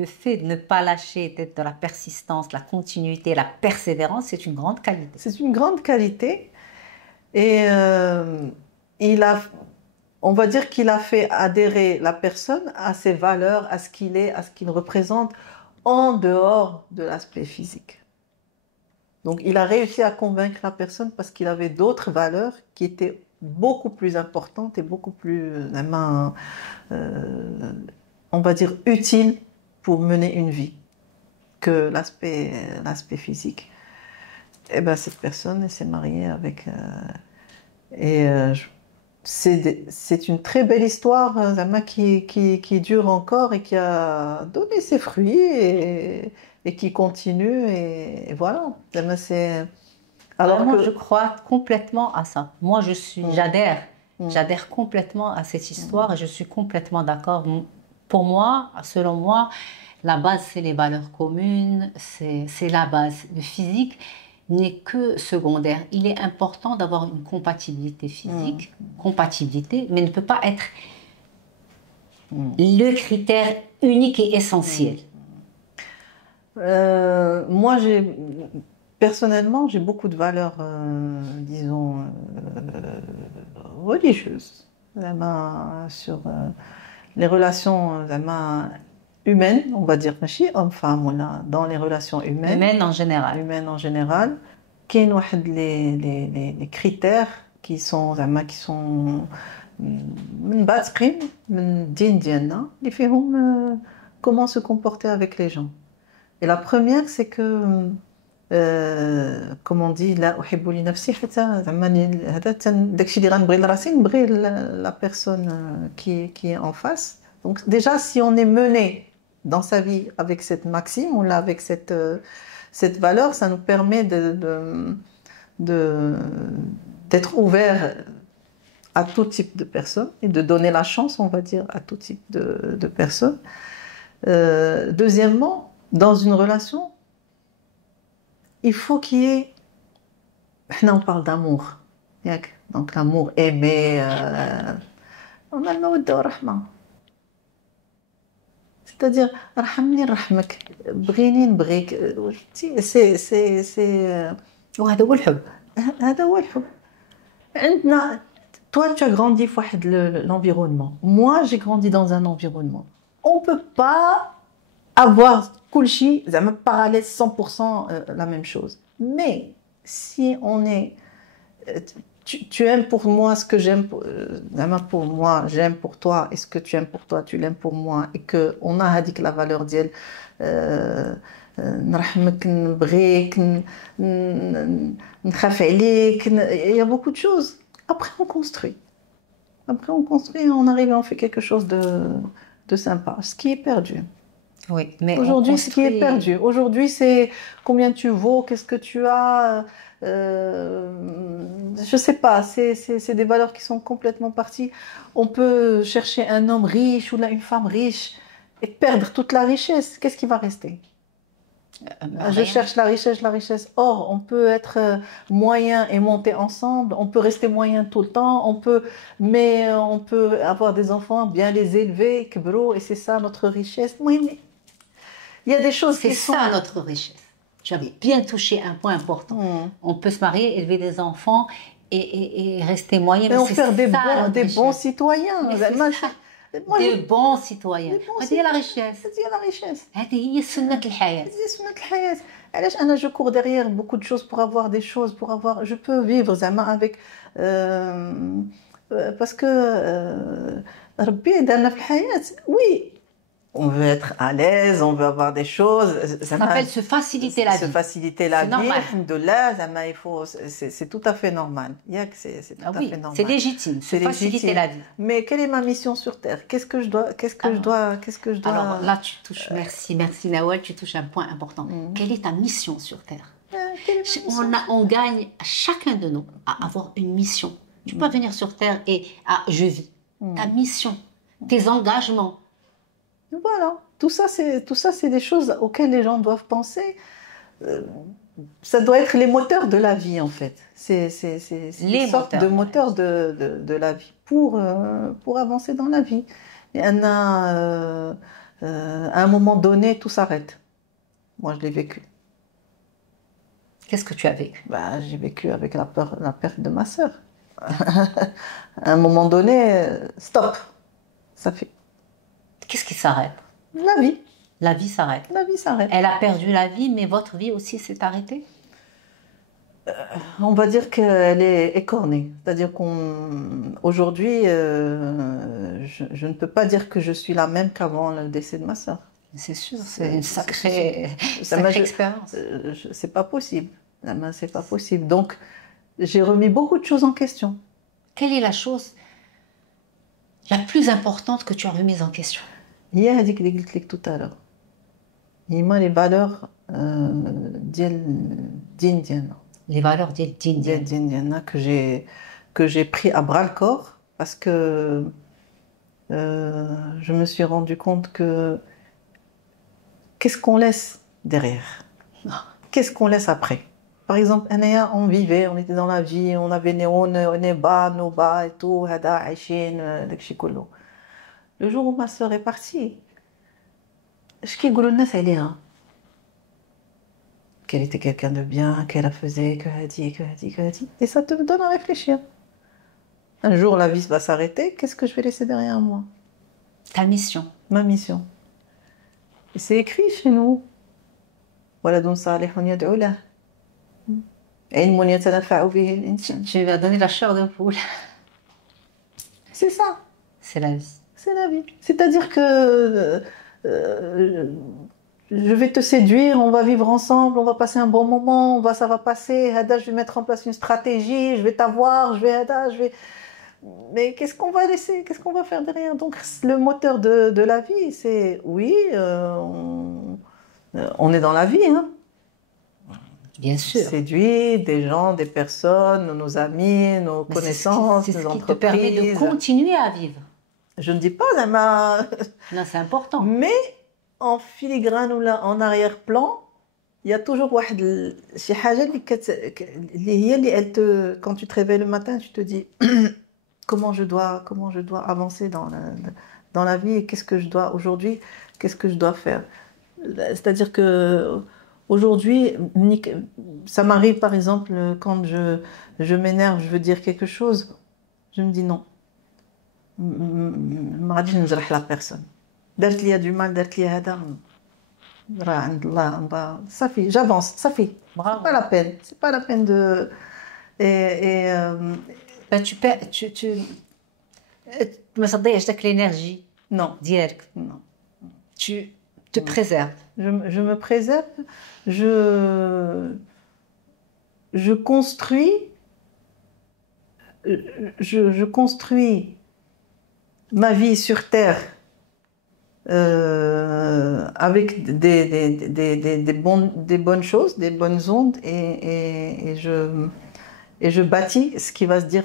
le fait de ne pas lâcher, d'être dans la persistance, la continuité, la persévérance, c'est une grande qualité. C'est une grande qualité. Et on va dire qu'il a fait adhérer la personne à ses valeurs, à ce qu'il est, à ce qu'il représente, en dehors de l'aspect physique. Donc il a réussi à convaincre la personne parce qu'il avait d'autres valeurs qui étaient beaucoup plus importantes et beaucoup plus, on va dire, utiles pour mener une vie que l'aspect physique. Et bien cette personne s'est mariée avec... c'est une très belle histoire qui dure encore et qui a donné ses fruits et qui continue et voilà. Alors moi je crois complètement à ça. Moi j'adhère complètement à cette histoire et je suis complètement d'accord. Pour moi, selon moi, la base c'est les valeurs communes, c'est la base. Le physique n'est que secondaire. Il est important d'avoir une compatibilité physique, mais ne peut pas être le critère unique et essentiel. Moi, personnellement, j'ai beaucoup de valeurs, disons, religieuses, sur les relations humaines, on va dire, homme-femme, dans les relations humaines. Humaines en général. Qu'il y a les critères qui sont من باتقين من الدين ديالنا اللي فيهم comment se comporter avec les gens. Et la première, c'est que comme on dit لا أحب لنفسي حتى زعما هذا داكشي اللي غنبغي لراسي نبغي la personne qui est en face. Donc déjà si on est mené dans sa vie avec cette maxime, on l'a avec cette valeur, ça nous permet d'être ouvert à tout type de personnes et de donner la chance, on va dire, à tout type de personnes. Deuxièmement, dans une relation, il faut qu'il y ait... Là, on parle d'amour. Donc l'amour aimé, on a le mawadda wa rahma. C'est-à-dire, رحمني نرحمك, بغيني نبغيك. وهذا هو الحب. هذا هو الحب. عندنا toi tu as grandi dans l'environnement. Moi j'ai grandi dans un environnement. On peut pas avoir كلشي زعما parallèle 100% la même chose. Mais si on est tu aimes pour moi ce que j'aime pour moi, j'aime pour toi, et ce que tu aimes pour toi, tu l'aimes pour moi, et que on a هذيك la valeur ديال نرحمك نبغيك نخاف عليك, il y a beaucoup de choses. Après on construit. On arrive et on fait quelque chose de sympa, ce qui est perdu. Oui, mais aujourd'hui, ce qui est perdu. Aujourd'hui, c'est combien tu vaux, qu'est-ce que tu as. Je sais pas, c'est des valeurs qui sont complètement parties. On peut chercher un homme riche ou une femme riche et perdre toute la richesse. Qu'est-ce qui va rester? Je cherche la richesse. Or, on peut être moyen et monter ensemble. On peut rester moyen tout le temps. Mais on peut avoir des enfants, bien les élever, kbro, et c'est ça notre richesse. Oui, mais il y a des choses qui sont... C'est ça notre richesse. Tu avais bien touché un point important. On peut se marier, élever des enfants et rester moyen. Mais on faire des bons citoyens. Des bons citoyens. هذه la richesse. هذه la richesse. هذه هي سنة الحياة. هذه سنة الحياة. علاش أنا je cours derrière beaucoup de choses pour avoir des choses, pour avoir... Je peux vivre زعما avec... parce que ربي دارنا في الحياة. Oui. On veut être à l'aise, on veut avoir des choses. Ça s'appelle se faciliter la vie. Se faciliter la vie, alhamdoulilah, il faut, c'est tout à fait normal. C'est tout à fait normal. C'est légitime, se faciliter la vie. Mais quelle est ma mission sur Terre? Qu'est-ce que je dois Alors là, tu touches, merci Nawal, tu touches un point important. Quelle est ta mission sur Terre? On gagne, chacun de nous, à avoir une mission. Tu peux venir sur Terre et je vis. Ta mission, tes engagements. Voilà, tout ça c'est des choses auxquelles les gens doivent penser. Ça doit être les moteurs de la vie en fait. C'est les sortes de moteurs de la vie pour avancer dans la vie. Et à un moment donné, tout s'arrête. Moi, je l'ai vécu. Qu'est-ce que tu as vécu? J'ai vécu avec la perte de ma sœur. À un moment donné, stop. Ça fait. Qu'est-ce qui s'arrête? La vie. La vie s'arrête. La vie s'arrête. Elle a perdu la vie, mais votre vie aussi s'est arrêtée? On va dire qu'elle est écornée. C'est-à-dire qu'aujourd'hui, je ne peux pas dire que je suis la même qu'avant le décès de ma sœur. C'est sûr, c'est une sacrée expérience. C'est pas possible. C'est pas possible. Donc, j'ai remis beaucoup de choses en question. Quelle est la chose la plus importante que tu as remise en question? Il y a dit que j'ai dit tout à l'heure. Il y a les valeurs d'Indienne. Les valeurs d'Indienne que j'ai pris à bras le corps parce que je me suis rendu compte que qu'est-ce qu'on laisse derrière? Qu'est-ce qu'on laisse après? Par exemple, on vivait, on était dans la vie, on avait nos bas et tout, le jour où ma sœur est partie, je dis qu'elle était quelqu'un de bien, qu'elle a faisait, qu'elle a dit. Et ça te donne à réfléchir. Un jour, la vie va s'arrêter, qu'est-ce que je vais laisser derrière moi? Ta mission. Ma mission. Et c'est écrit chez nous. ولد صالح يدعو له علم يتنفع به الإنسان. Tu vas donner la chair d'un poule. C'est ça. C'est la vie. C'est la vie. C'est-à-dire que je vais te séduire, on va vivre ensemble, on va passer un bon moment, ça va passer. Hada, je vais mettre en place une stratégie, je vais t'avoir, je vais. Mais qu'est-ce qu'on va laisser? Qu'est-ce qu'on va faire derrière? Donc, le moteur de la vie, c'est oui, on est dans la vie, hein. Bien sûr. Séduit des gens, des personnes, nos amis, nos connaissances, nos entreprises. C'est ce qui te permet de continuer à vivre. Je ne dis pas, non, c'est important. Mais en filigrane ou là, en arrière-plan, il y a toujours شي حاجة اللي elle te, quand tu te réveilles le matin, tu te dis comment je dois avancer dans la vie et qu'est-ce que je dois aujourd'hui, qu'est-ce que je dois faire. C'est-à-dire que aujourd'hui, ça m'arrive par exemple quand je m'énerve, je veux dire quelque chose, je me dis non. ما غاديش نجرح la personne. دارت لي du mal, دارت لي هذا راه عند الله صافي j'avance صافي. C'est pas la peine. C'est pas la peine de bah, tu ما تضيعش داك l'énergie. Non. ديالك. Non. Tu te préserves. Je me préserve, je construis, je construis ma vie sur Terre avec des bonnes choses, des bonnes ondes et je bâtis ce qui va se dire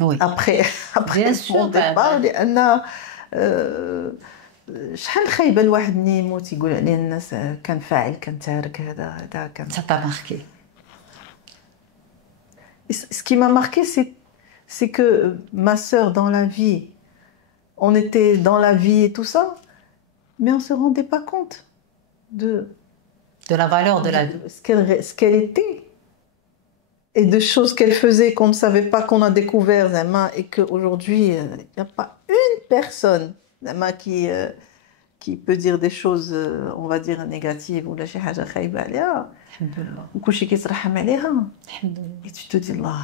oui. après bien sûr, mon départ. شحال خايبه الواحد ملي يموت يقول عليه الناس كان فاعل كان تارك هذا كان. Ça t'a marqué. Ce qui m'a marqué, c'est que ma sœur dans la vie, on était dans la vie et tout ça, mais on se rendait pas compte de la valeur de la vie, ce qu'elle était et de choses qu'elle faisait qu'on ne savait pas, qu'on a découvert et qu'aujourd'hui il n'y a pas une personne qui peut dire des choses on va dire négatives ou la شي حاجه خايبه عليها وكلشي كيترحم عليها et tu te dis là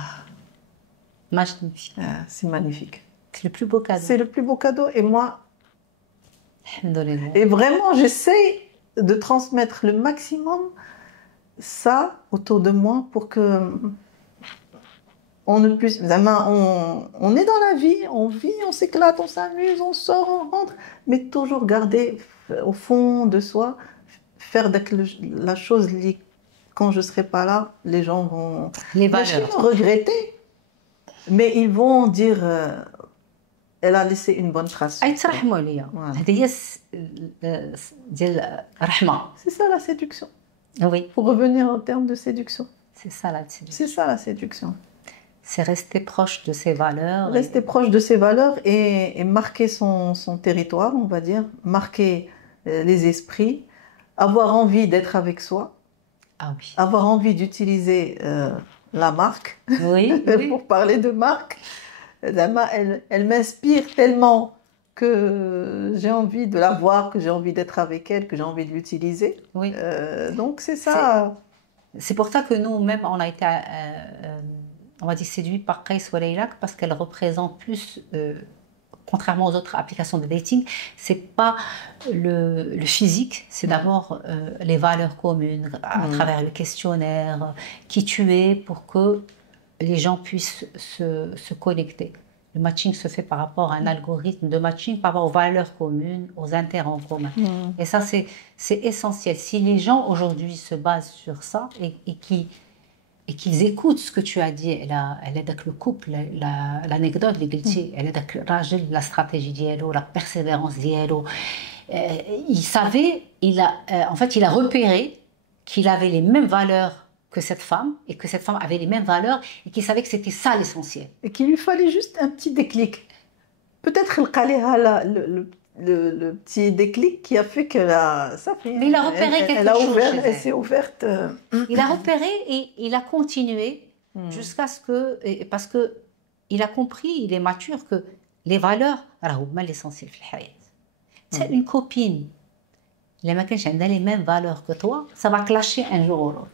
magnifique. C'est magnifique. C'est le plus beau cadeau. C'est le plus beau cadeau et moi alhamdoulilah. Et vraiment j'essaie de transmettre le maximum ça autour de moi pour que on ne puisse, on est dans la vie, on vit, on s'éclate, on s'amuse, on sort, on rentre, mais toujours garder au fond de soi, faire la chose quand je serai pas là, les gens vont regretter, mais ils vont dire elle a laissé une bonne trace. يترحموا عليا. هذه هي ديال الرحمة. C'est ça la séduction. Oui. Pour revenir en termes de séduction. C'est ça la séduction. C'est ça la séduction. C'est rester proche de ses valeurs. Rester proche de ses valeurs et marquer son territoire, on va dire, marquer les esprits, avoir envie d'être avec soi, oui. avoir envie d'utiliser la marque, oui, oui. Pour parler de marque. Elle m'inspire tellement que j'ai envie de la voir, que j'ai envie d'être avec elle, que j'ai envie de l'utiliser. Oui. Donc c'est ça. C'est pour ça que nous-mêmes, on a été... on va dire séduit par Kais Walailak parce qu'elle représente plus, contrairement aux autres applications de dating, c'est pas le physique, c'est d'abord les valeurs communes à travers le questionnaire, qui tu es pour que les gens puissent se connecter. Le matching se fait par rapport à un algorithme de matching par rapport aux valeurs communes, aux intérêts en commun. Et ça, c'est essentiel. Si les gens aujourd'hui se basent sur ça et qu'ils écoutent ce que tu as dit, elle est avec le couple, l'anecdote, elle est avec la stratégie d'Yelo, la persévérance d'Yelo. Il savait, en fait, il a repéré qu'il avait les mêmes valeurs que cette femme et que cette femme avait les mêmes valeurs et qu'il savait que c'était ça l'essentiel. Et qu'il lui fallait juste un petit déclic. Peut-être le petit déclic qui a fait qu'elle a... Ça fait, mais il a repéré quelque chose chez elle. Elle s'est ouverte. Il a repéré et il a continué jusqu'à ce que... Parce qu'il a compris, il est mature, que les valeurs, c'est l'essentiel في الحياة. C'est une copine. Elle n'a pas les mêmes valeurs que toi, ça va clasher un jour ou l'autre.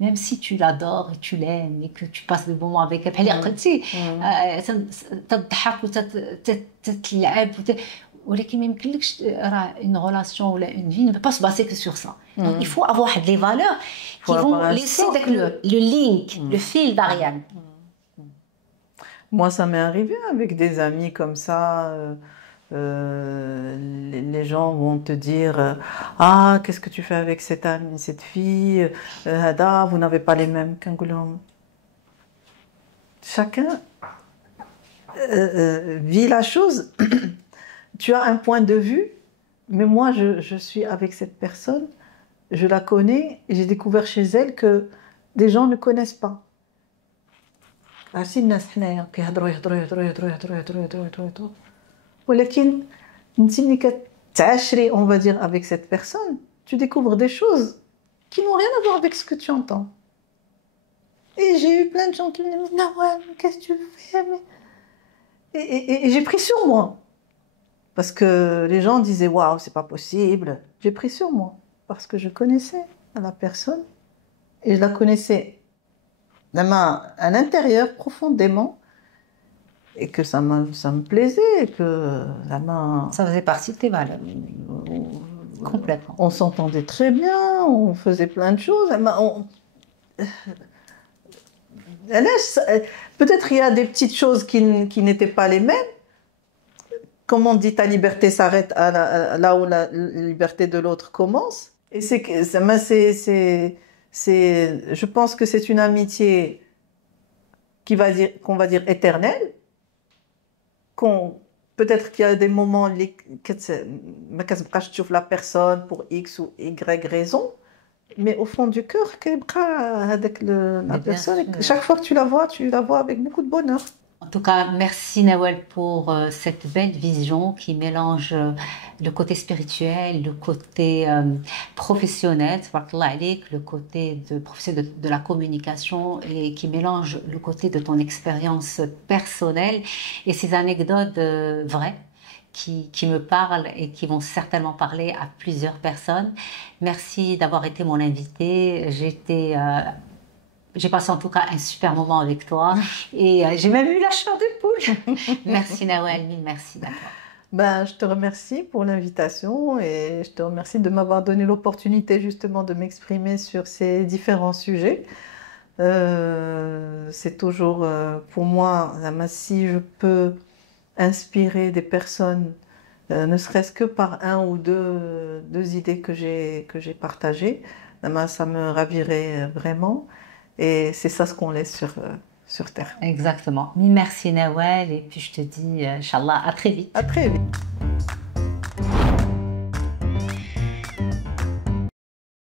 même si tu l'adores et tu l'aimes et que tu passes des moments avec elle, بحال اللي قلتي تضحك وتتلعب ولكن ما يمكنلكش راه une relation ou une vie ne peut pas se baser que sur ça. Donc il faut avoir des valeurs qui vont laisser le link, le fil d'Ariane. Moi, ça m'est arrivé avec des amis comme ça. Les gens vont te dire ah, qu'est-ce que tu fais avec cette amie, cette fille, Hada, vous n'avez pas les mêmes. Chacun vit la chose. Tu as un point de vue, mais moi je suis avec cette personne, je la connais et j'ai découvert chez elle que des gens ne connaissent pas. عارفين الناس حنايا كيهضروا يهضروا يهضروا يهضروا يهضروا يهضروا يهضروا يهضروا ولكن انت ملي كتعاشري on va dire avec cette personne tu découvres des choses qui n'ont rien à voir avec ce que tu entends. Et j'ai eu plein de gens qui me disent Nawal, qu'est-ce que tu fais et j'ai pris sur moi parce que les gens disaient waouh, c'est pas possible. J'ai pris sur moi parce que je connaissais la personne et je la connaissais à l'intérieur profondément et que ça me plaisait et que ça faisait partie de tes valeurs complètement. On s'entendait très bien, on faisait plein de choses. Peut-être il y a des petites choses qui n'étaient pas les mêmes. Comme on dit, ta liberté s'arrête là où la liberté de l'autre commence. Et je pense que c'est une amitié qu'on va dire éternelle. Peut-être qu'il y a des moments où tu la personne pour X ou Y raison, mais au fond du cœur, la personne, chaque fois que tu la vois avec beaucoup de bonheur. En tout cas, merci Nawal pour cette belle vision qui mélange le côté spirituel, le côté professionnel, le côté de la communication et qui mélange le côté de ton expérience personnelle et ces anecdotes vraies qui me parlent et qui vont certainement parler à plusieurs personnes. Merci d'avoir été mon invité. J'ai passé en tout cas un super moment avec toi et j'ai même eu la chair de poule. Merci Nawal, mille merci d'accord. Je te remercie pour l'invitation et je te remercie de m'avoir donné l'opportunité justement de m'exprimer sur ces différents sujets. C'est toujours pour moi, si je peux inspirer des personnes, ne serait-ce que par un ou deux idées que j'ai partagées, ça me ravirait vraiment. Et c'est ça ce qu'on laisse sur Terre. Exactement. Merci Nawal et puis je te dis, Inch'Allah, à très vite. À très vite.